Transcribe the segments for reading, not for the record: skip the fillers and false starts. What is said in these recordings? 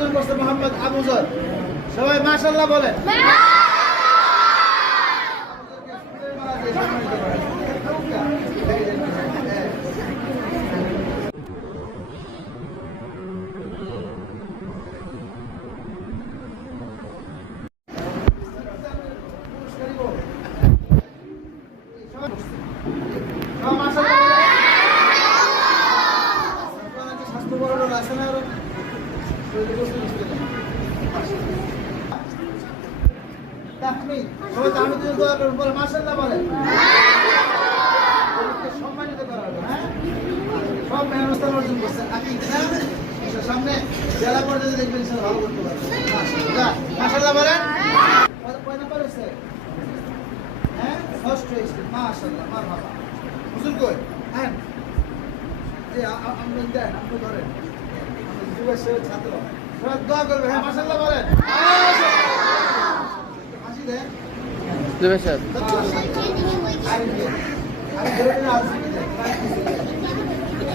অর্জন করছে মোহাম্মদ আবুজর। সবাই মাশাআল্লাহ বলেন। সামনে জেলা পর্যায়ে দেখবেন ভালো করতে পারবেন। মাশাআল্লাহ বলেন। কয় নাম্বার হয়েছে? হ্যাঁ, ফার্স্ট হয়েছে। মাশাআল্লাহ, মারহাবা। হুজুর কই? হ্যাঁ, এই আমরা দেন, আপনি ধরেন। আমরা যুবক ছাত্র সবাই দোয়া করবে। হ্যাঁ, মাশাআল্লাহ বলেন। হাসি দেন যুবক সাহেব। আমি ধরে নিয়ে আসছি।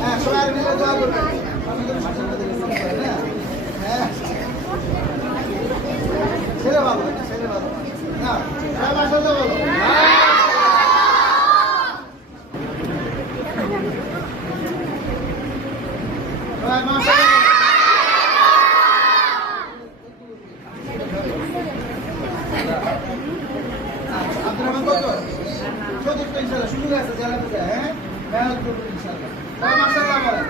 হ্যাঁ, সবাই মিলে দোয়া করবে। হ্যাঁ, ছেলে ভালো, ছেলে ভালো না। হ্যাঁ, মাশাআল্লাহ বলো। সুযোগ আছে, জানাতে চাই। হ্যাঁ, মেহনত করবেন ইনশাআল্লাহ। মাশাআল্লাহ বলেন।